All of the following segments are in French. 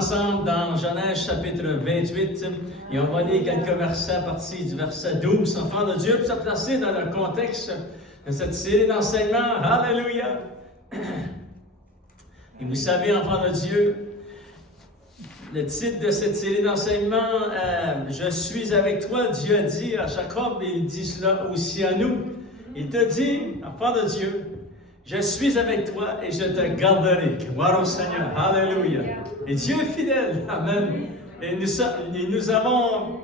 ensemble dans Genèse chapitre 28 et on va lire quelques versets à partir du verset 12. Enfants de Dieu, pour se placer dans le contexte de cette série d'enseignements. Alléluia! Et vous savez, enfants de Dieu, le titre de cette série d'enseignements, Je suis avec toi, Dieu a dit à Jacob et il dit cela aussi à nous. Il te dit, enfant de Dieu, je suis avec toi et je te garderai. Gloire au Seigneur. Alléluia. Et Dieu est fidèle. Amen. Et nous avons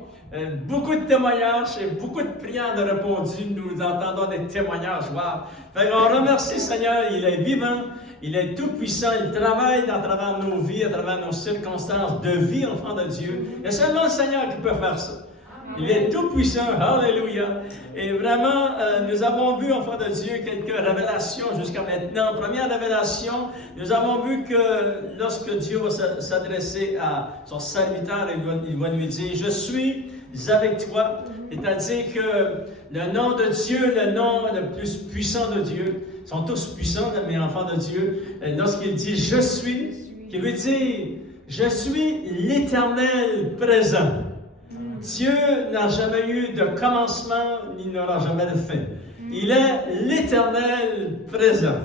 beaucoup de témoignages et beaucoup de prières de répondues. Nous entendons des témoignages. Wow. Fait qu'on remercie Seigneur. Il est vivant. Il est tout puissant. Il travaille à travers nos vies, à travers nos circonstances de vie, enfant de Dieu. Il y a seulement le Seigneur qui peut faire ça. Il est tout puissant, alléluia. Et vraiment, nous avons vu, enfants de Dieu, quelques révélations jusqu'à maintenant. Première révélation, nous avons vu que lorsque Dieu va s'adresser à son serviteur, il va lui dire, je suis avec toi. C'est-à-dire que le nom de Dieu, le nom le plus puissant de Dieu, sont tous puissants, mes enfants de Dieu, lorsqu'il dit je suis, qui veut dire je suis l'Éternel présent. Dieu n'a jamais eu de commencement, il n'aura jamais de fin. Il est l'Éternel présent.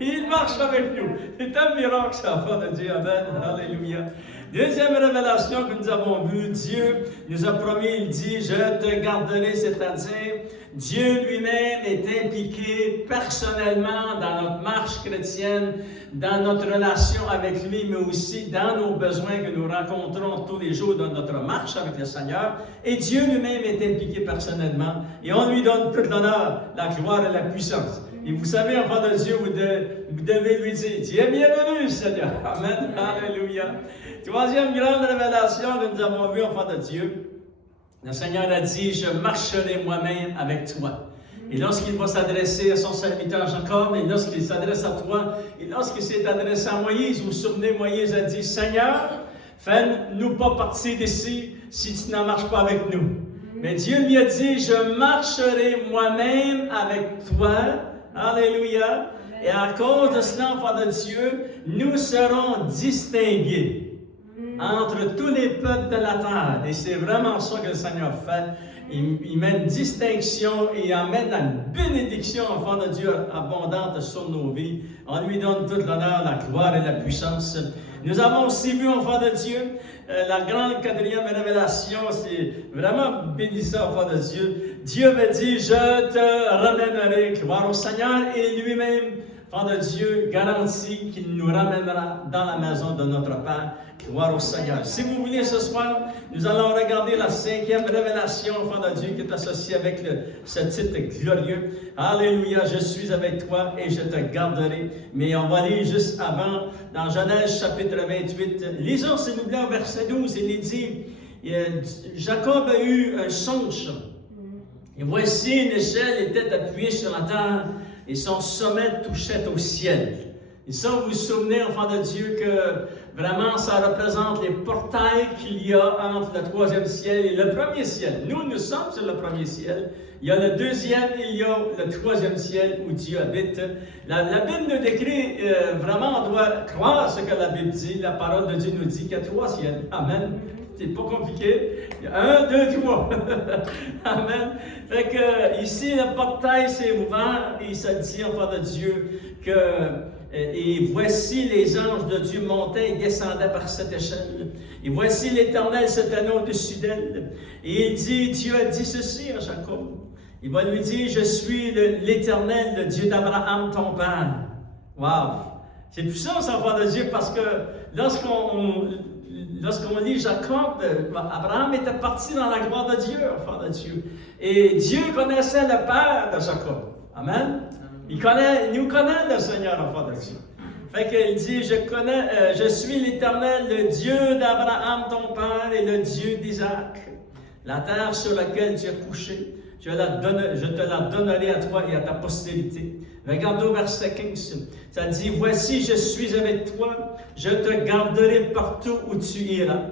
Il marche avec nous. C'est un miracle, ça, enfant de Dieu. Amen. Alléluia. Deuxième révélation que nous avons vue, Dieu nous a promis, il dit, je te garderai, c'est-à-dire, Dieu lui-même est impliqué personnellement dans notre marche chrétienne, dans notre relation avec lui, mais aussi dans nos besoins que nous rencontrons tous les jours dans notre marche avec le Seigneur. Et Dieu lui-même est impliqué personnellement, et on lui donne tout l'honneur, la gloire et la puissance. Et vous savez, enfant de Dieu, vous devez lui dire, tu es bienvenu, Seigneur. Amen. Alléluia. Troisième grande révélation que nous avons vue, enfant de Dieu, le Seigneur a dit, je marcherai moi-même avec toi. Et lorsqu'il va s'adresser à son serviteur Jacob, et lorsqu'il s'adresse à toi, et lorsqu'il s'est adressé à Moïse, vous vous souvenez, Moïse a dit, Seigneur, fais-nous pas partir d'ici si tu n'en marches pas avec nous. Mais Dieu lui a dit, je marcherai moi-même avec toi. Alléluia. Et à cause de cela, enfant de Dieu, nous serons distingués entre tous les peuples de la terre. Et c'est vraiment ça que le Seigneur fait. Il met une distinction et il amène une bénédiction, enfant de Dieu, abondante sur nos vies. On lui donne toute l'honneur, la gloire et la puissance. Nous avons aussi vu, enfant de Dieu, la grande quatrième révélation, c'est vraiment bénissant, enfant de Dieu. Dieu me dit, je te ramènerai, gloire au Seigneur, et lui-même, enfant de Dieu, garantit qu'il nous ramènera dans la maison de notre Père. Gloire au Seigneur. Si vous voulez ce soir, nous allons regarder la cinquième révélation, enfant de Dieu, qui est associée avec ce titre glorieux. Alléluia, je suis avec toi et je te garderai. Mais on va lire juste avant, dans Genèse chapitre 28. Lisons, s'il vous plaît, au verset 12, il dit, Jacob a eu un songe. Et voici, une échelle était appuyée sur la terre et son sommet touchait au ciel. Et ça, vous vous souvenez, enfants de Dieu, que vraiment, ça représente les portails qu'il y a entre le troisième ciel et le premier ciel. Nous sommes sur le premier ciel. Il y a le deuxième, il y a le troisième ciel où Dieu habite. La Bible nous décrit, vraiment, on doit croire ce que la Bible dit. La parole de Dieu nous dit qu'il y a trois ciels. Amen. C'est pas compliqué. Il y a 1, 2, 3. Amen. Fait que ici, le portail s'est ouvert et ça dit, enfant de Dieu, que et voici les anges de Dieu montaient et descendaient par cette échelle. Et voici l'Éternel se tenait au-dessus d'elle. Et il dit, Dieu a dit ceci à Jacob. Il va lui dire, je suis l'Éternel, le Dieu d'Abraham, ton père. Wow! C'est puissant, ça, enfant de Dieu, parce que lorsqu'on lit Jacob, Abraham était parti dans la gloire de Dieu, enfant de Dieu. Et Dieu connaissait le père de Jacob. Amen? Il nous connaît le Seigneur, enfant de Dieu. Fait qu'il dit, je suis l'Éternel, le Dieu d'Abraham, ton père, et le Dieu d'Isaac. La terre sur laquelle tu as couché, je te la donnerai à toi et à ta postérité. Regarde au verset 15. Ça dit, voici, je suis avec toi, je te garderai partout où tu iras.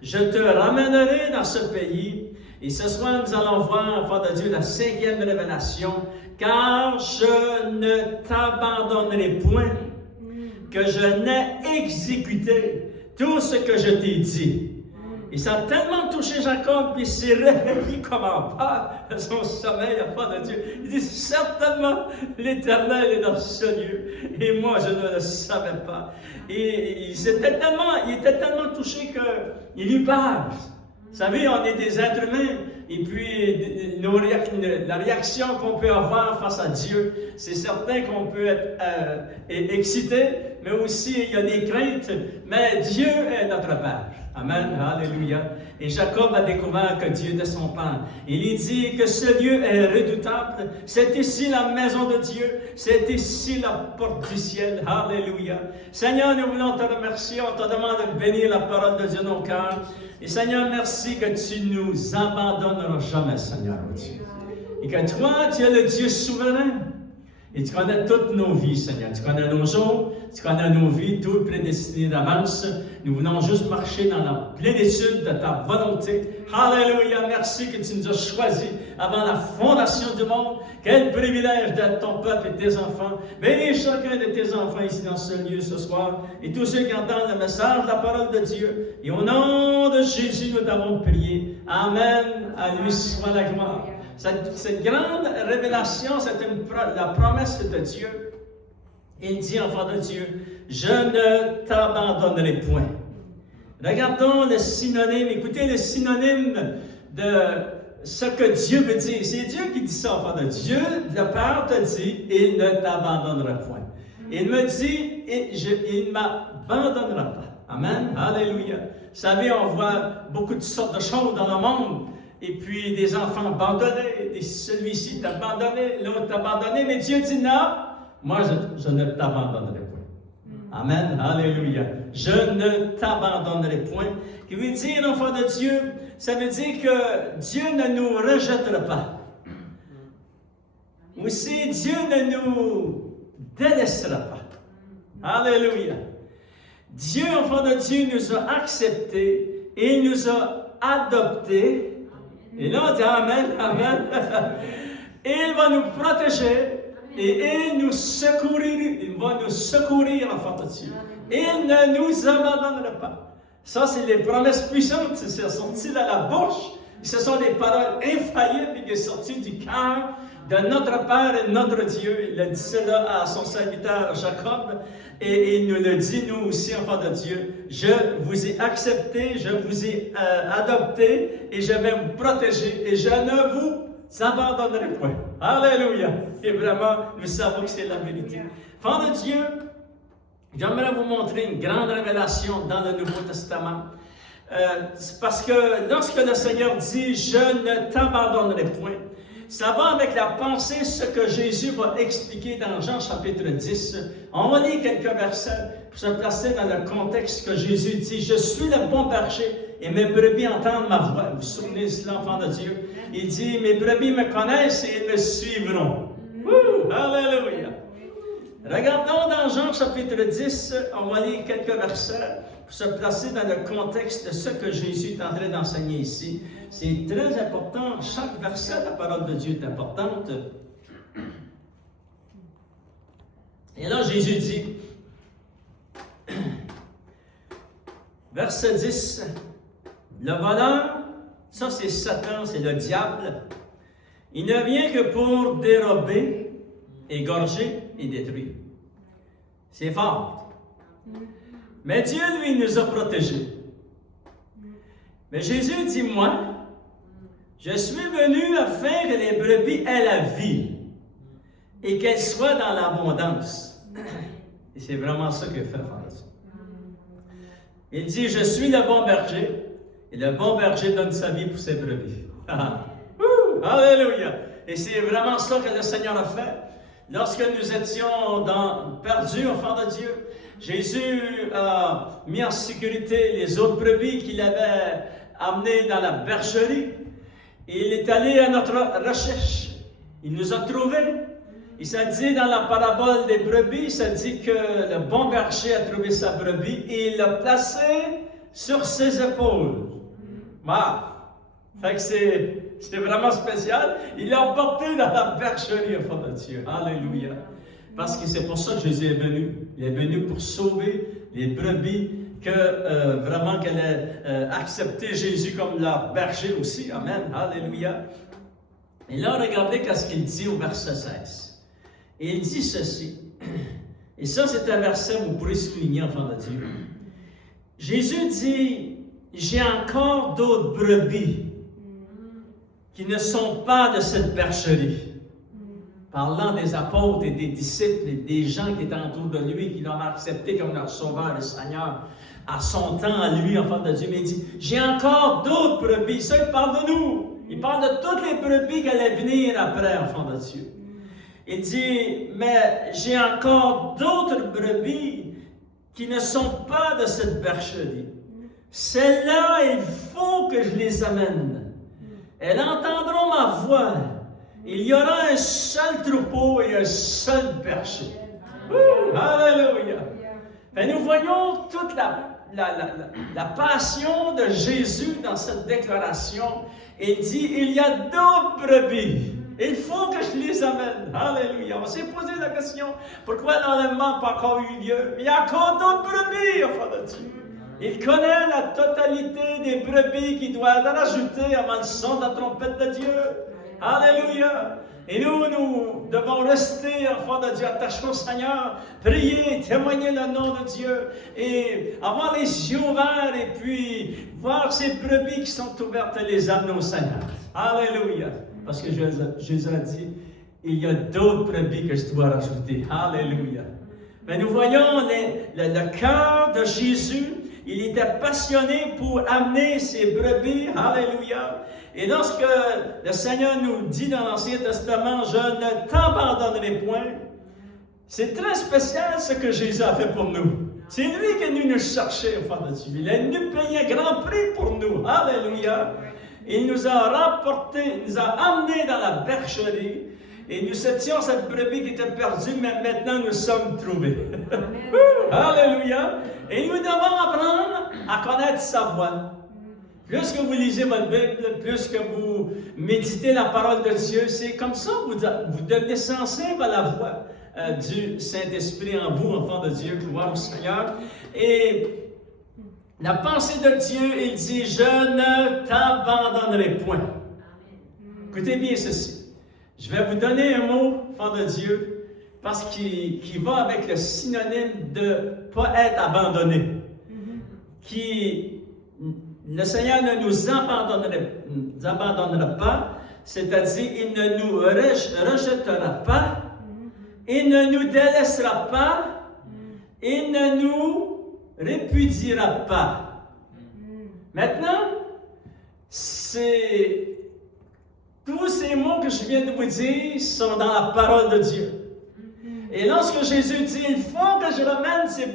Je te ramènerai dans ce pays. Et ce soir, nous allons voir, enfant de Dieu, la cinquième révélation. Car je ne t'abandonnerai point, que je n'ai exécuté tout ce que je t'ai dit. Et ça a tellement touché Jacob, puis il s'est réveillé comme en peur de son sommeil à part de Dieu. Il dit, certainement, l'Éternel est dans ce lieu, et moi, je ne le savais pas. Et il était tellement touché qu'il eut peur. Vous savez, on est des êtres humains, et puis la réaction qu'on peut avoir face à Dieu, c'est certain qu'on peut être excité, mais aussi il y a des craintes, mais Dieu est notre Père. Amen, alléluia. Et Jacob a découvert que Dieu était son Père. Il dit que ce lieu est redoutable. C'est ici la maison de Dieu. C'est ici la porte du ciel. Alléluia. Seigneur, nous voulons te remercier. On te demande de bénir la parole de Dieu dans nos cœurs. Et Seigneur, merci que tu nous abandonneras jamais, Seigneur, oh Dieu. Et que toi, tu es le Dieu souverain. Et tu connais toutes nos vies, Seigneur. Tu connais nos jours, tu connais nos vies, tout prédestiné d'avance. Nous voulons juste marcher dans la plénitude de ta volonté. Alléluia, merci que tu nous as choisis avant la fondation du monde. Quel privilège d'être ton peuple et tes enfants. Bénis chacun de tes enfants ici dans ce lieu ce soir. Et tous ceux qui entendent le message de la parole de Dieu. Et au nom de Jésus, nous t'avons prié. Amen. À lui soit la gloire. Cette grande révélation, c'est la promesse de Dieu. Il dit, enfant de Dieu, je ne t'abandonnerai point. Regardons le synonyme, écoutez le synonyme de ce que Dieu veut dire. C'est Dieu qui dit ça, enfant de Dieu. Le Père te dit, il ne t'abandonnera point. Il me dit, il ne m'abandonnera pas. Amen. Alléluia. Vous savez, on voit beaucoup de sortes de choses dans le monde. Et puis des enfants abandonnés, celui-ci t'a abandonné, l'autre t'a abandonné, mais Dieu dit non, moi je ne t'abandonnerai point. Amen, alléluia. Je ne t'abandonnerai point. Ce qui veut dire, enfant de Dieu, ça veut dire que Dieu ne nous rejettera pas. Aussi, Dieu ne nous délaissera pas. Alléluia. Dieu, enfant de Dieu, nous a acceptés et il nous a adoptés. Et là, on dit Amen, Amen. Il va nous protéger et il nous secourir. Il va nous secourir, enfant de Dieu. Il ne nous abandonnera pas. Ça, c'est les promesses puissantes. C'est sorti de la bouche. Ce sont des paroles infaillibles qui sont sorties du cœur de notre Père et notre Dieu. Il a dit cela à son serviteur Jacob. Et il nous le dit, nous aussi, enfants de Dieu, je vous ai accepté, je vous ai adopté, et je vais vous protéger, et je ne vous abandonnerai point. Alléluia! Et vraiment, nous savons que c'est la vérité. Enfants de Dieu, j'aimerais vous montrer une grande révélation dans le Nouveau Testament. Parce que lorsque le Seigneur dit « Je ne t'abandonnerai point », ça va avec la pensée, ce que Jésus va expliquer dans Jean chapitre 10. On va lire quelques versets pour se placer dans le contexte que Jésus dit. Je suis le bon berger et mes brebis entendent ma voix. Vous vous souvenez de cela, enfant de Dieu? Il dit, mes brebis me connaissent et ils me suivront. Alléluia! Regardons dans Jean chapitre 10, on va lire quelques versets pour se placer dans le contexte de ce que Jésus est en train d'enseigner ici. C'est très important. Chaque verset de la parole de Dieu est importante. Et là, Jésus dit, verset 10, le voleur, ça c'est Satan, c'est le diable, il ne vient que pour dérober, égorger et détruire. C'est fort. Mais Dieu, lui, nous a protégés. Mais Jésus dit, moi, je suis venu afin que les brebis aient la vie et qu'elles soient dans l'abondance. Et c'est vraiment ça qu'il fait, François. Il dit, je suis le bon berger et le bon berger donne sa vie pour ses brebis. Alléluia! Et c'est vraiment ça que le Seigneur a fait. Lorsque nous étions perdus, enfants de Dieu, Jésus a mis en sécurité les autres brebis qu'il avait amenées dans la bergerie. Et il est allé à notre recherche. Il nous a trouvés. Et ça dit dans la parabole des brebis, ça dit que le bon berger a trouvé sa brebis et il l'a placée sur ses épaules. Wow! Fait que c'est vraiment spécial. Il l'a emporté dans la bergerie, enfant de Dieu. Alléluia. Parce que c'est pour ça que Jésus est venu. Il est venu pour sauver les brebis vraiment qu'elle ait accepté Jésus comme leur berger aussi. Amen. Alléluia. Et là, regardez qu'est-ce qu'il dit au verset 16. Et il dit ceci. Et ça, c'est un verset que vous pourrez souligner, enfant de Dieu. Jésus dit, j'ai encore d'autres brebis qui ne sont pas de cette bergerie. Parlant des apôtres et des disciples et des gens qui étaient autour de lui, qui l'ont accepté comme leur sauveur et Seigneur, à son temps, à lui, enfant de Dieu. Mais il dit, j'ai encore d'autres brebis. Ça, il parle de nous. Il parle de toutes les brebis qui allaient venir après, enfant de Dieu. Il dit, mais j'ai encore d'autres brebis qui ne sont pas de cette bergerie. Celles-là, il faut que je les amène. Elles entendront ma voix. Il y aura un seul troupeau et un seul berger. Alléluia. Et nous voyons toute la passion de Jésus dans cette déclaration. Il dit, il y a d'autres brebis. Il faut que je les amène. Alléluia. On s'est posé la question, pourquoi l'enlèvement n'a pas encore eu lieu? Mais il y a encore d'autres brebis, enfant de Dieu. Il connaît la totalité des brebis qui doivent être rajoutées avant le son de la trompette de Dieu. Alléluia. Et nous devons rester, enfants de Dieu, attachés au Seigneur, prier, témoigner le nom de Dieu et avoir les yeux ouverts et puis voir ces brebis qui sont ouvertes et les amener au Seigneur. Alléluia. Parce que Jésus a dit, il y a d'autres brebis que je dois rajouter. Alléluia. Mais nous voyons le cœur de Jésus. Il était passionné pour amener ses brebis. Alléluia. Et lorsque le Seigneur nous dit dans l'Ancien Testament, je ne t'abandonnerai point, c'est très spécial ce que Jésus a fait pour nous. C'est lui qui est venu nous chercher, enfant de Dieu. Il est venu payer un grand prix pour nous. Alléluia. Il nous a rapporté, il nous a amenés dans la bergerie. Et nous étions cette brebis qui était perdue, mais maintenant nous sommes trouvés. Alléluia. Et nous devons apprendre à connaître sa voix. Plus que vous lisez votre Bible, plus que vous méditez la parole de Dieu, c'est comme ça que vous devenez sensible à la voix du Saint-Esprit en vous, enfants de Dieu, gloire au Seigneur. Et la pensée de Dieu, il dit, je ne t'abandonnerai point. Écoutez bien ceci. Je vais vous donner un mot, enfants de Dieu, parce qu'il va avec le synonyme de ne pas être abandonné. Le Seigneur ne nous abandonnera pas, c'est-à-dire il ne nous rejettera pas, il ne nous délaissera pas, il ne nous répudiera pas. Maintenant, tous ces mots que je viens de vous dire sont dans la parole de Dieu. Et lorsque Jésus dit, il faut que je ramène ces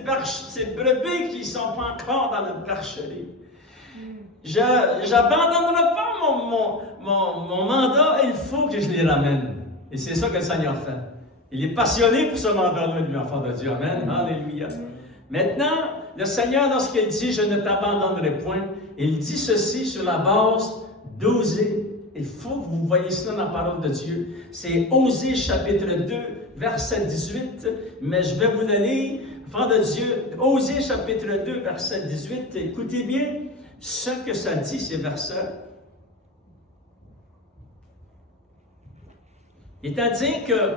brebis qui ne sont pas encore dans la bergerie, je n'abandonnerai pas mon mandat, il faut que je les ramène. Et c'est ça que le Seigneur fait. Il est passionné pour ce mandat-là, lui, enfant de Dieu. Amen. Alléluia. Maintenant, le Seigneur, lorsqu'il dit, je ne t'abandonnerai point, il dit ceci sur la base d'Osée. Il faut que vous voyez cela dans la parole de Dieu. C'est Osée chapitre 2, verset 18. Mais je vais vous le lire, enfant de Dieu. Osée chapitre 2, verset 18. Écoutez bien ce que ça dit, ces versets. C'est-à-dire que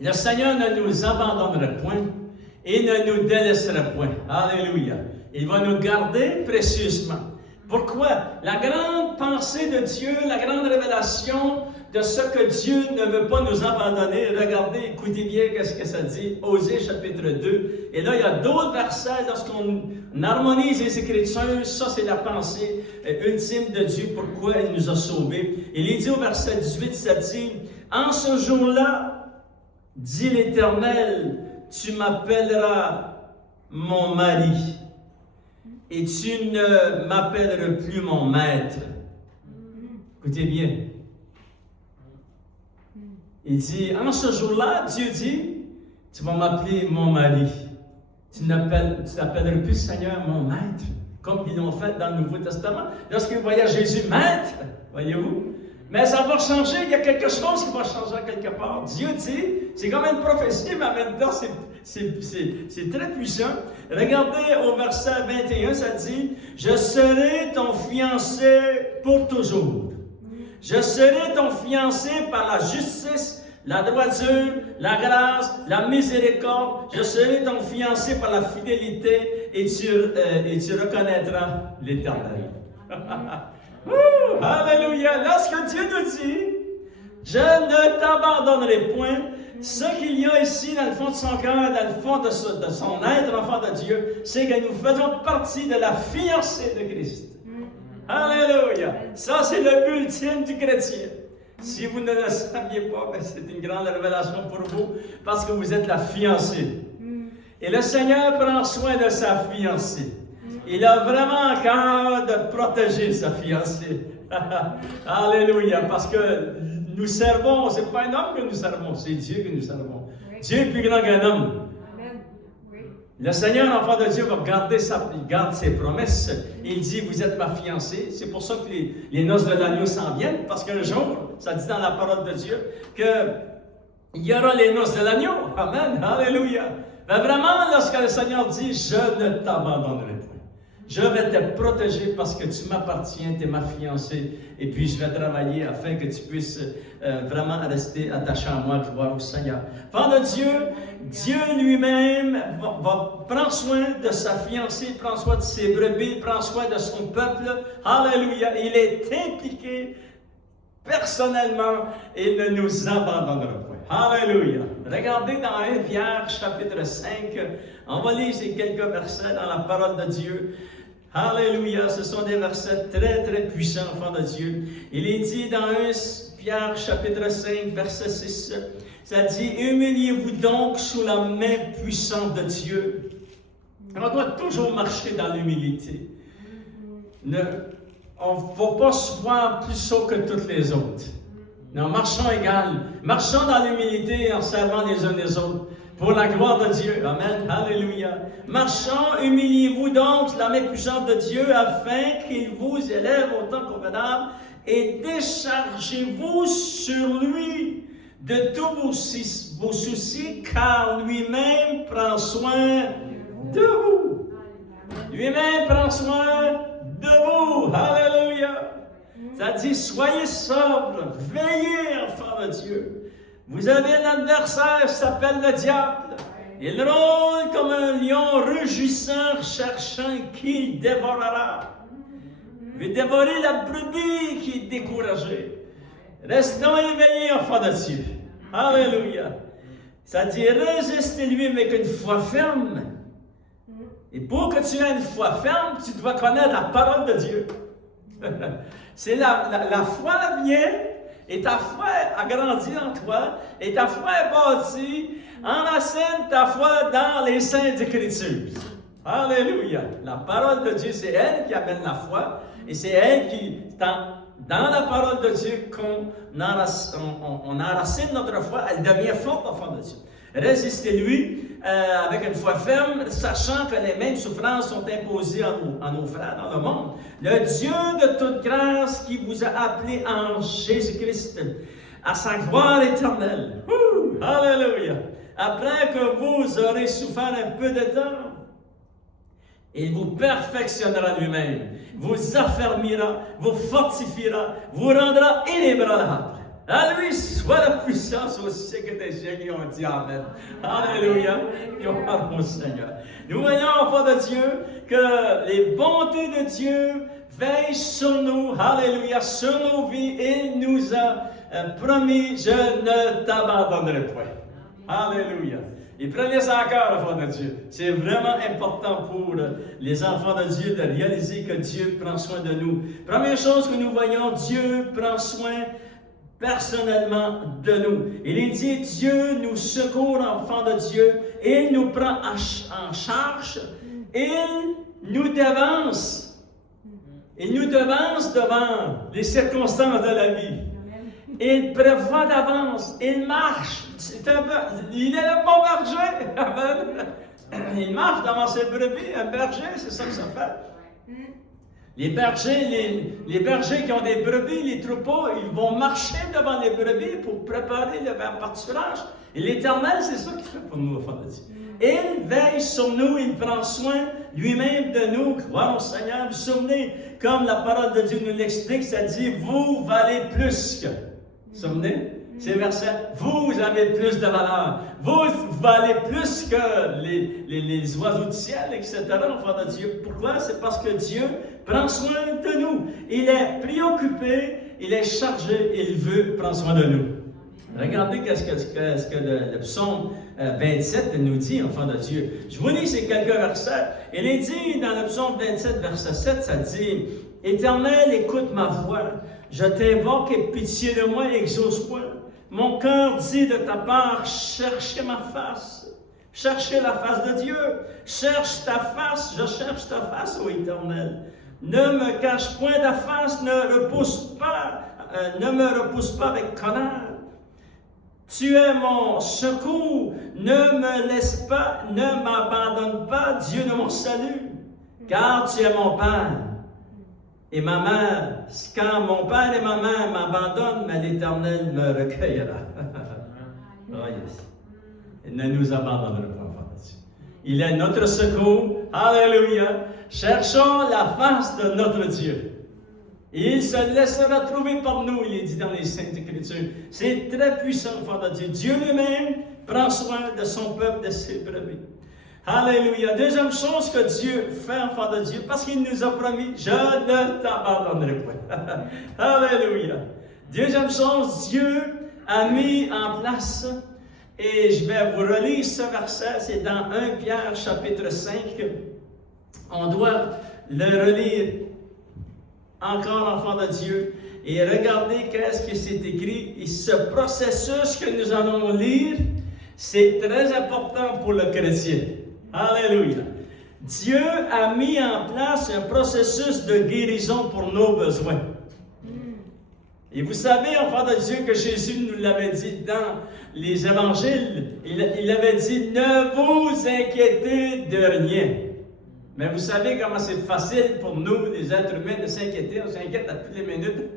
le Seigneur ne nous abandonnera point et ne nous délaissera point. Alléluia. Il va nous garder précieusement. Pourquoi? La grande pensée de Dieu, la grande révélation de ce que Dieu ne veut pas nous abandonner. Regardez, écoutez bien ce que ça dit. Osée chapitre 2. Et là, il y a d'autres versets lorsqu'on harmonise les Écritures. Ça, c'est la pensée ultime de Dieu. Pourquoi il nous a sauvés. Il est dit au verset 18, ça dit, « En ce jour-là, dit l'Éternel, tu m'appelleras mon mari. Et tu ne m'appelleras plus mon maître. » Écoutez bien. Il dit, en ce jour-là, Dieu dit, tu vas m'appeler mon mari. Tu n'appelleras plus Seigneur mon maître, comme ils l'ont fait dans le Nouveau Testament. Lorsqu'ils voyaient Jésus maître, voyez-vous, mais ça va changer, il y a quelque chose qui va changer quelque part. Dieu dit, c'est comme une prophétie, mais en même temps, C'est très puissant. Regardez au verset 21, ça dit « Je serai ton fiancé pour toujours. Je serai ton fiancé par la justice, la droiture, la grâce, la miséricorde. Je serai ton fiancé par la fidélité et tu reconnaîtras l'Éternel. » Alléluia! Lorsque Dieu nous dit « Je ne t'abandonnerai point », ce qu'il y a ici dans le fond de son cœur, dans le fond de son être enfant de Dieu, c'est que nous faisons partie de la fiancée de Christ. Alléluia! Ça, c'est le but ultime du chrétien. Si vous ne le saviez pas, c'est une grande révélation pour vous, parce que vous êtes la fiancée. Et le Seigneur prend soin de sa fiancée. Il a vraiment à cœur de protéger sa fiancée. Alléluia! Parce que nous servons, ce n'est pas un homme que nous servons, c'est Dieu que nous servons. Oui. Dieu est plus grand qu'un homme. Amen. Oui. Le Seigneur, l'enfant de Dieu, garde ses promesses. Il dit, vous êtes ma fiancée. C'est pour ça que les noces de l'agneau s'en viennent, parce qu'un jour, ça dit dans la parole de Dieu, qu'il y aura les noces de l'agneau. Amen. Alléluia. Mais vraiment, lorsque le Seigneur dit, je ne t'abandonnerai pas. Je vais te protéger parce que tu m'appartiens, tu es ma fiancée, et puis je vais travailler afin que tu puisses vraiment rester attaché à moi, gloire au Seigneur. Enfant de Dieu, Dieu lui-même prend soin de sa fiancée, prend soin de ses brebis, prend soin de son peuple. Alléluia! Il est impliqué personnellement et ne nous abandonnera pas. Alléluia! Regardez dans 1 Pierre, chapitre 5, on va lire ces quelques versets dans la parole de Dieu. Alléluia! Ce sont des versets très, très puissants, enfants de Dieu. Il est dit dans 1 Pierre, chapitre 5, verset 6, ça dit « Humiliez-vous donc sous la main puissante de Dieu. » On doit toujours marcher dans l'humilité. On ne va pas se voir plus haut que toutes les autres. Non, marchons égal. Marchons dans l'humilité en servant les uns les autres. Pour la gloire de Dieu. Amen. Alléluia. Marchons, humiliez-vous donc sous la main puissante de Dieu afin qu'il vous élève au temps convenable et déchargez-vous sur lui de tous vos soucis car lui-même prend soin de vous. Lui-même prend soin de vous. Alléluia. Ça dit, soyez sobres, veillez, enfants de Dieu. Vous avez un adversaire qui s'appelle le diable. Il rôde comme un lion rugissant, cherchant qui il dévorera. Il veut dévorer la brebis qui est découragée. Restons éveillés, enfants de Dieu. Alléluia. Ça dit, résistez-lui avec une foi ferme. Et pour que tu aies une foi ferme, tu dois connaître la parole de Dieu. C'est la foi vient. Et ta foi a grandi en toi, et ta foi est bâtie, enracine ta foi dans les Saintes Écritures. Alléluia! La parole de Dieu, c'est elle qui amène la foi, et c'est elle qui, dans la parole de Dieu, qu'on enracine notre foi, elle devient forte, enfant de Dieu. Résistez-lui avec une foi ferme, sachant que les mêmes souffrances sont imposées à nos frères dans le monde. Le Dieu de toute grâce qui vous a appelé en Jésus-Christ à sa gloire éternelle. Alléluia! Après que vous aurez souffert un peu de temps, il vous perfectionnera lui-même, vous affermira, vous fortifiera, vous rendra inébranlable. À lui soit la puissance au siècle des siècles, on dit Amen. Alléluia. Gloire au Seigneur. Nous voyons, enfants de Dieu, que les bontés de Dieu veillent sur nous. Alléluia. Sur nos vies. Il nous a promis, je ne t'abandonnerai pas. Alléluia. Et prenez ça à cœur, enfants de Dieu. C'est vraiment important pour les enfants de Dieu de réaliser que Dieu prend soin de nous. Première chose que nous voyons, Dieu prend soin personnellement de nous. Il est dit, Dieu nous secourt, enfants de Dieu, il nous prend en charge, il nous devance. Il nous devance devant les circonstances de la vie. Il prévoit d'avance, il marche. Il est le bon berger. Amen. Il marche devant ses brebis. Un berger, c'est ça que ça fait. Les bergers qui ont des brebis, les troupeaux, ils vont marcher devant les brebis pour préparer le pâturage. Et l'Éternel, c'est ça qu'il fait pour nous, enfants de Dieu. Il veille sur nous, il prend soin lui-même de nous. Croire au Seigneur. Vous vous souvenez, comme la parole de Dieu nous l'explique, ça dit, vous valez plus que. Vous vous souvenez? C'est verset, vous avez plus de valeur. Vous valez plus que les oiseaux du ciel, etc., enfants de Dieu. Pourquoi? C'est parce que Dieu prend soin de nous. Il est préoccupé, il est chargé, il veut prendre soin de nous. Regardez ce que le psaume 27 nous dit, enfants de Dieu. Je vous lis ces quelques versets. Il est dit dans le psaume 27, verset 7, ça dit, « Éternel, écoute ma voix. Je t'invoque, aie pitié de moi, exauce-moi. Mon cœur dit de ta part, cherchez ma face. Cherchez la face de Dieu. Cherche ta face, je cherche ta face, ô Éternel. Ne me cache point ta face, ne me repousse pas avec colère. Tu es mon secours, ne me laisse pas, ne m'abandonne pas, Dieu de mon salut, car tu es mon Père et ma mère. Quand mon Père et ma mère m'abandonnent, mais l'Éternel me recueillera. Oh yes. Il ne nous abandonnera pas, enfants de Dieu. Il est notre secours. Alléluia. Cherchons la face de notre Dieu. Et il se laissera trouver par nous, il est dit dans les Saintes Écritures. C'est très puissant, enfant de Dieu. Dieu lui-même prend soin de son peuple, de ses brebis. Alléluia. Deuxième chose que Dieu fait, enfant de Dieu, parce qu'il nous a promis, je ne t'abandonnerai pas. Alléluia. Deuxième chose, Dieu a mis en place, et je vais vous relire ce verset, c'est dans 1 Pierre chapitre 5. On doit le relire encore, enfant de Dieu, et regardez qu'est-ce qui s'est écrit. Et ce processus que nous allons lire, c'est très important pour le chrétien. Alléluia. Dieu a mis en place un processus de guérison pour nos besoins. Et vous savez, enfant de Dieu, que Jésus nous l'avait dit dans les évangiles. Il avait dit, ne vous inquiétez de rien. Mais vous savez comment c'est facile pour nous, les êtres humains, de s'inquiéter. On s'inquiète à toutes les minutes,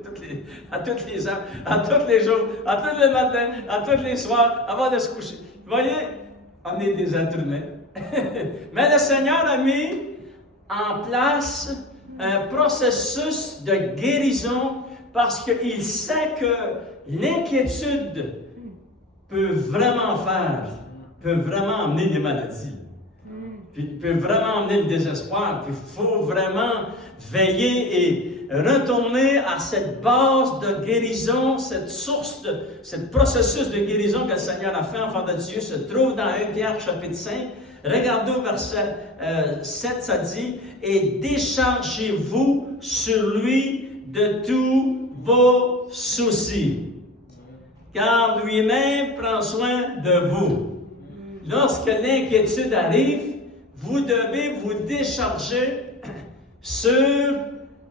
à toutes les heures, à tous les jours, à tous les matins, à tous les soirs, avant de se coucher. Vous voyez, on est des êtres humains. Mais le Seigneur a mis en place un processus de guérison parce qu'il sait que l'inquiétude peut vraiment amener des maladies. Puis peut vraiment amener le désespoir. Puis il faut vraiment veiller et retourner à cette base de guérison, cette source, ce processus de guérison que le Seigneur a fait, enfant de Dieu, se trouve dans 1 Pierre chapitre 5. Regardez au verset 7, ça dit, « Et déchargez-vous sur lui de tous vos soucis, car lui-même prend soin de vous. » Lorsque l'inquiétude arrive, vous devez vous décharger sur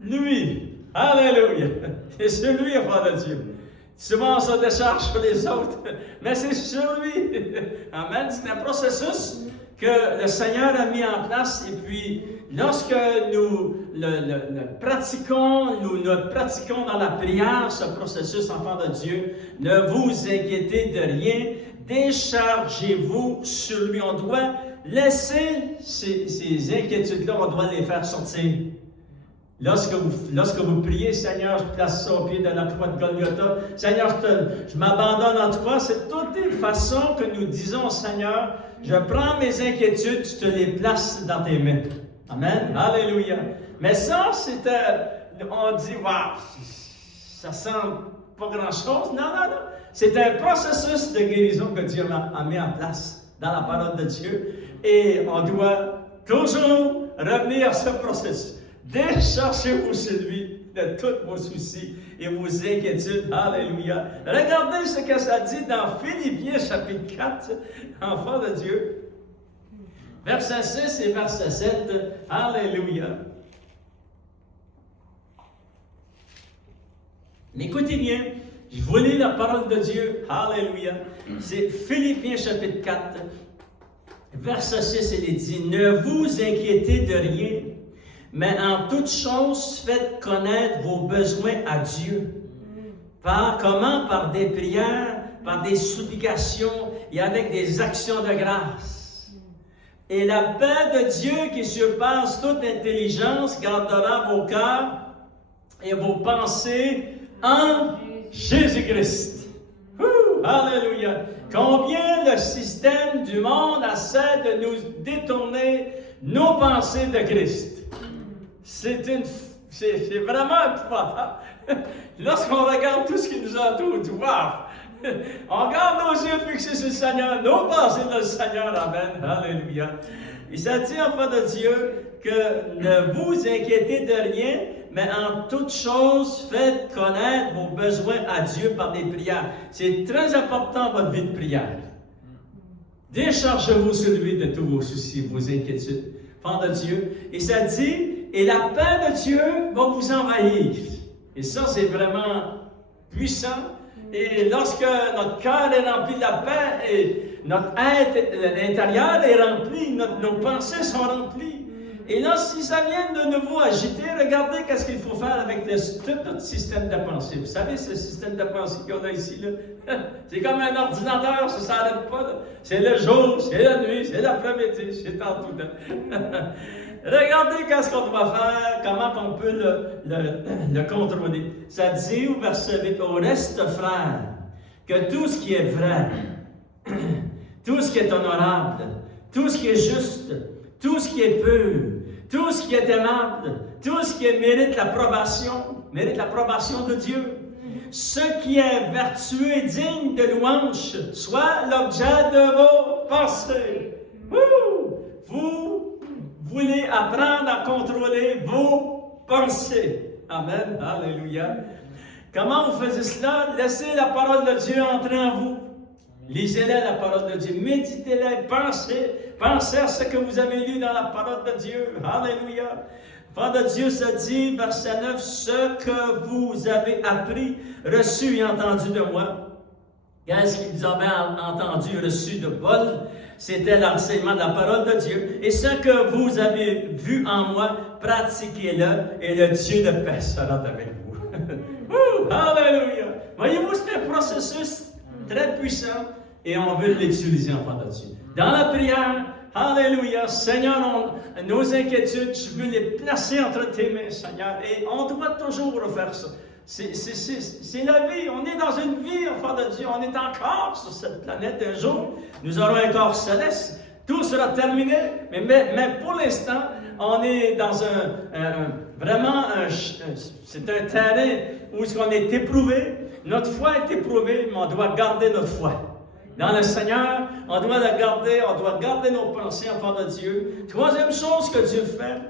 lui. Alléluia! C'est sur lui, enfant de Dieu. Souvent, on se décharge sur les autres, mais c'est sur lui. Amen. C'est un processus que le Seigneur a mis en place. Et puis, lorsque nous le pratiquons, nous le pratiquons dans la prière, ce processus, enfant de Dieu, ne vous inquiétez de rien. Déchargez-vous sur lui. On doit laisser ces inquiétudes-là, on doit les faire sortir. Lorsque vous priez, Seigneur, je place ça au pied de la croix de Golgotha. Seigneur, je m'abandonne en toi. C'est toutes les façons que nous disons, Seigneur, je prends mes inquiétudes, je te les place dans tes mains. Amen. Alléluia. Mais ça, on dit, waouh, ça sent pas grand-chose. Non. C'est un processus de guérison que Dieu a mis en place dans la parole de Dieu. Et on doit toujours revenir à ce processus. Déchargez-vous sur lui de tous vos soucis et vos inquiétudes. Alléluia. Regardez ce que ça dit dans Philippiens chapitre 4, enfants de Dieu. Verset 6 et verset 7. Alléluia. Mais écoutez bien, je vous lis la parole de Dieu. Alléluia. C'est Philippiens chapitre 4. Verset 6, il est dit, « Ne vous inquiétez de rien, mais en toutes choses, faites connaître vos besoins à Dieu. Comment? Par des prières, par des supplications et avec des actions de grâce. Et la paix de Dieu qui surpasse toute intelligence gardera vos cœurs et vos pensées en Jésus-Christ. Alléluia! Combien le système du monde essaie de nous détourner nos pensées de Christ. C'est vraiment épouvantable. Lorsqu'on regarde tout ce qui nous entoure, tu vois, on garde nos yeux fixés sur le Seigneur, nos pensées dans le Seigneur. Amen. Alléluia. Il s'est dit, enfant de Dieu, que ne vous inquiétez de rien, mais en toute chose, faites connaître vos besoins à Dieu par des prières. C'est très important, votre vie de prière. Déchargez-vous sur lui de tous vos soucis, vos inquiétudes. Enfant de Dieu. Et ça dit, et la paix de Dieu va vous envahir. Et ça, c'est vraiment puissant. Et lorsque notre cœur est rempli de la paix et notre être intérieur est rempli, nos pensées sont remplies. Et là, si ça vient de nouveau agiter, regardez qu'est-ce qu'il faut faire avec tout notre système de pensée. Vous savez, ce système de pensée qu'on a ici, là, c'est comme un ordinateur, ça ne s'arrête pas. Là. C'est le jour, c'est la nuit, c'est l'après-midi, c'est en tout temps. Regardez qu'est-ce qu'on doit faire, comment on peut le contrôler. Ça dit au verset 8, au reste, frère, que tout ce qui est vrai, tout ce qui est honorable, tout ce qui est juste, tout ce qui est pur, tout ce qui est aimable, tout ce qui mérite l'approbation de Dieu, ce qui est vertueux et digne de louange, soit l'objet de vos pensées. Vous voulez apprendre à contrôler vos pensées. Amen. Alléluia. Comment vous faites cela? Laissez la parole de Dieu entrer en vous. Lisez-la, la parole de Dieu. Méditez-la, pensez à ce que vous avez lu dans la parole de Dieu. Alléluia. La parole de Dieu se dit, verset 9, ce que vous avez appris, reçu et entendu de moi. Qu'est-ce qu'ils avaient entendu, reçu de Paul? C'était l'enseignement de la parole de Dieu. Et ce que vous avez vu en moi, pratiquez-le, et le Dieu de paix sera avec vous. Alléluia! Voyez-vous, c'est un processus très puissant, et on veut l'utiliser, enfant de Dieu. Dans la prière, alléluia, Seigneur, nos inquiétudes, je veux les placer entre tes mains, Seigneur, et on doit toujours faire ça. C'est la vie. On est dans une vie, enfant de Dieu. On est encore sur cette planète. Un jour, nous aurons un corps céleste. Tout sera terminé. Mais pour l'instant, on est dans c'est un terrain où on est éprouvé. Notre foi est éprouvée, mais on doit garder notre foi. Dans le Seigneur, on doit la garder. On doit garder nos pensées, enfant de Dieu. Troisième chose que Dieu fait,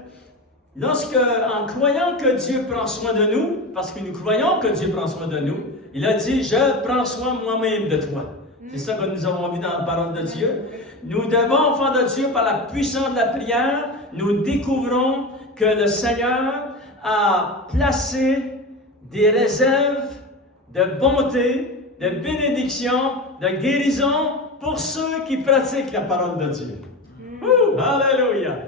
en croyant que Dieu prend soin de nous, parce que nous croyons que Dieu prend soin de nous, il a dit, je prends soin moi-même de toi. C'est ça que nous avons vu dans la parole de Dieu. Nous devons, enfants de Dieu, par la puissance de la prière, nous découvrons que le Seigneur a placé des réserves de bonté, de bénédiction, de guérison pour ceux qui pratiquent la parole de Dieu. Alléluia!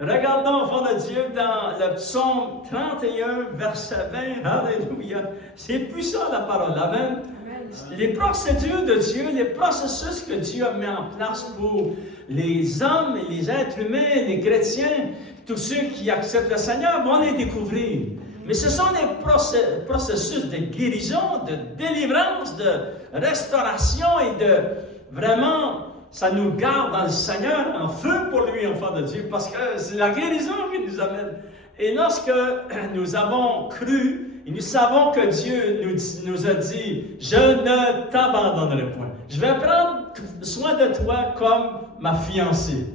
Regardons, enfants de Dieu, dans le psaume 31, verset 20. Alléluia. C'est puissant, la parole. Amen. Les procédures de Dieu, les processus que Dieu a mis en place pour les hommes et les êtres humains, les chrétiens, tous ceux qui acceptent le Seigneur vont les découvrir. Mais ce sont des processus de guérison, de délivrance, de restauration et de vraiment... Ça nous garde dans le Seigneur en feu pour lui, enfant de Dieu, parce que c'est la guérison qui nous amène. Et lorsque nous avons cru, et nous savons que Dieu nous a dit, je ne t'abandonnerai point. Je vais prendre soin de toi comme ma fiancée.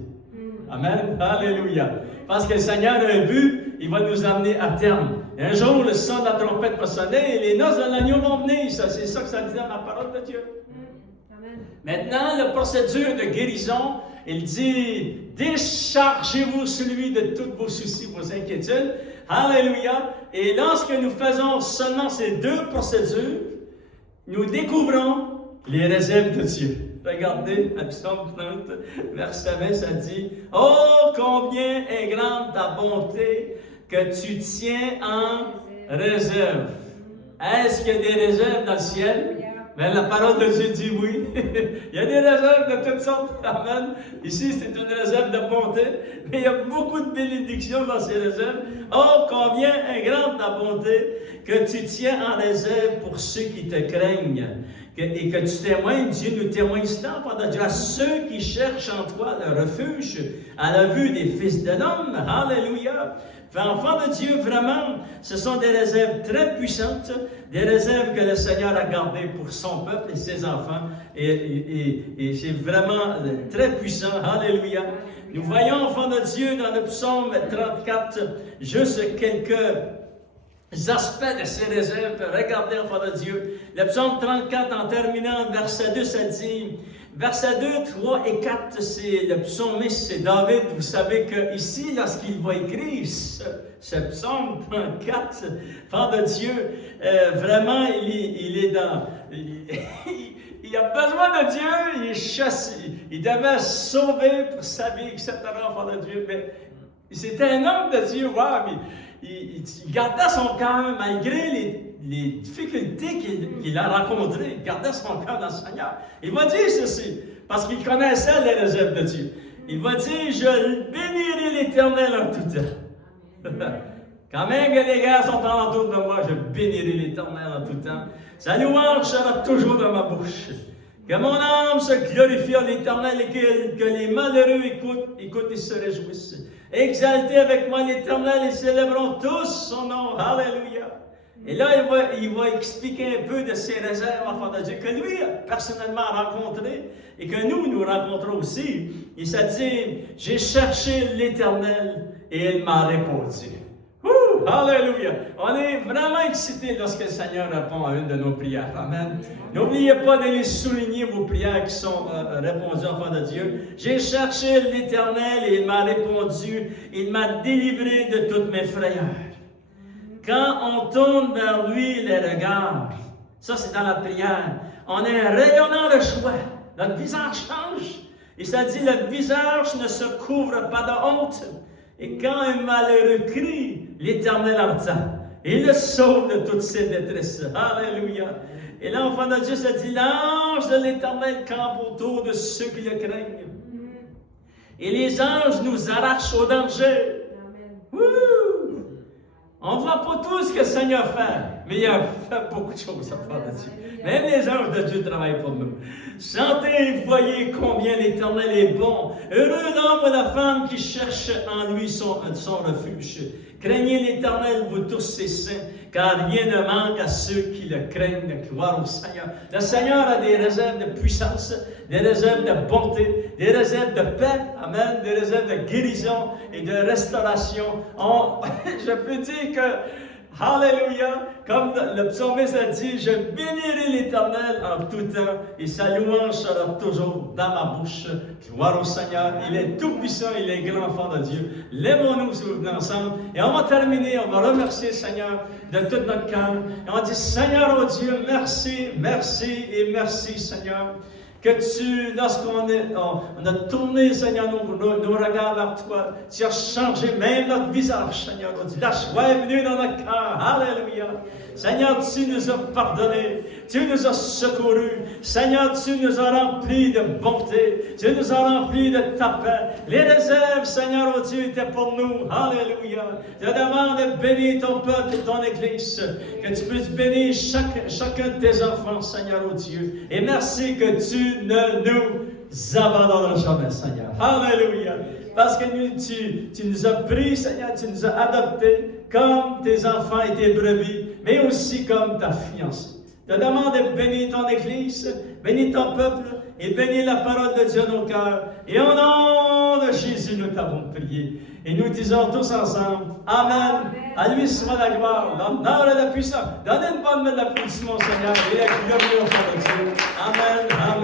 Amen. Alléluia. Parce que le Seigneur a un but, il va nous amener à terme. Et un jour, le son de la trompette va sonner et les noces de l'agneau vont venir. C'est ça que ça dit dans la parole de Dieu. Maintenant, la procédure de guérison, il dit, déchargez-vous sur lui de tous vos soucis, vos inquiétudes. Alléluia. Et lorsque nous faisons seulement ces deux procédures, nous découvrons les réserves de Dieu. Regardez, Psaume 30, verset 20, ça dit, « Oh, combien est grande ta bonté que tu tiens en réserve. » Est-ce qu'il y a des réserves dans le ciel? Mais la parole de Dieu dit oui. Il y a des réserves de toutes sortes. Amen. Ici, c'est une réserve de bonté, mais il y a beaucoup de bénédictions dans ces réserves. Oh, combien est grande ta bonté que tu tiens en réserve pour ceux qui te craignent. Et que tu témoignes, Dieu nous témoigne cela pendant Dieu à ceux qui cherchent en toi le refuge à la vue des fils de l'homme. Alléluia. Enfants de Dieu, vraiment, ce sont des réserves très puissantes, des réserves que le Seigneur a gardées pour son peuple et ses enfants. Et c'est vraiment très puissant. Alléluia. Nous voyons, enfants de Dieu, dans le psaume 34, juste quelques aspects de ces réserves. Regardez, enfants de Dieu. Le psaume 34, en terminant, verset 2, ça dit... Versets 2, 3 et 4, c'est le psalmiste, c'est David. Vous savez qu'ici, lorsqu'il va écrire ce psaume 34, enfant de Dieu, vraiment, il est dans... Il a besoin de Dieu, il est chassé. Il devait sauver pour sa vie, etc., enfant de Dieu. Mais c'était un homme de Dieu, wow, il gardait son cœur malgré les difficultés qu'il a rencontrées. Il gardait son cœur dans le Seigneur. Il va dire ceci, parce qu'il connaissait les réserves de Dieu. Il va dire, je bénirai l'Éternel en tout temps. Quand même que les guerres sont alentour de moi, je bénirai l'Éternel en tout temps. Sa louange sera toujours dans ma bouche. Que mon âme se glorifie en l'Éternel et que les malheureux écoutent et se réjouissent. Exaltez avec moi l'Éternel et célébrons tous son nom. Alléluia. Et là, il va expliquer un peu de ses réserves, enfants de Dieu, que lui, personnellement, a rencontré et que nous rencontrons aussi. Il s'est dit, j'ai cherché l'Éternel et il m'a répondu. Alléluia! On est vraiment excités lorsque le Seigneur répond à une de nos prières. Amen. N'oubliez pas de les souligner, vos prières qui sont répondues, enfants de Dieu. J'ai cherché l'Éternel et il m'a répondu. Il m'a délivré de toutes mes frayeurs. Quand on tourne vers lui les regards, ça c'est dans la prière, on est rayonnant de joie. Notre visage change. Et ça dit, le visage ne se couvre pas de honte. Et quand un malheureux crie, l'Éternel entend. Et il le sauve de toutes ses détresses. Alléluia. Et l'enfant de Dieu se dit, l'ange de l'Éternel campe autour de ceux qui le craignent. Et les anges nous arrachent au danger. On ne voit pas tout ce que le Seigneur fait, mais il a fait beaucoup de choses, enfant de Dieu. Même les anges de Dieu travaillent pour nous. Chantez, voyez combien l'Éternel est bon. Heureux l'homme ou la femme qui cherche en lui son refuge. Craignez l'Éternel, vous tous ses saints, car rien ne manque à ceux qui le craignent. Gloire au Seigneur. Le Seigneur a des réserves de puissance, des réserves de bonté, des réserves de paix, amen, des réserves de guérison et de restauration. Je peux dire que, alléluia, comme le psalmiste a dit, je bénirai l'Éternel en tout temps et sa louange sera toujours dans ma bouche. Gloire au Seigneur, il est tout puissant, il est grand enfant de Dieu. Lèvons-nous ensemble et on va terminer, on va remercier le Seigneur de tout notre cœur. Et on dit, Seigneur, oh Dieu, merci, merci et merci, Seigneur. Que tu, lorsqu'on a tourné, Seigneur, nos regards vers toi, tu as changé même notre visage, Seigneur. La joie est venue dans notre cœur. Alléluia. Seigneur, tu nous as pardonné. Tu nous as secourus. Seigneur, tu nous as remplis de bonté. Tu nous as remplis de ta paix. Les réserves, Seigneur, oh Dieu, étaient pour nous. Alléluia. Je demande de bénir ton peuple et ton Église. Que tu puisses bénir chacun de tes enfants, Seigneur, oh Dieu. Et merci que tu ne nous abandonneras jamais, Seigneur. Alléluia. Parce que tu nous as pris, Seigneur, tu nous as adoptés comme tes enfants et tes brebis, mais aussi comme ta fiancée. Je te demande de bénir ton Église, bénir ton peuple et bénir la parole de Dieu dans nos cœurs. Et au nom de Jésus, nous t'avons prié. Et nous disons tous ensemble, Amen. À lui soit la gloire, l'honneur et la puissance. Donnez une bonne main d'applaudissement, Seigneur. Et la gloire au nom de Dieu. Amen. Amen.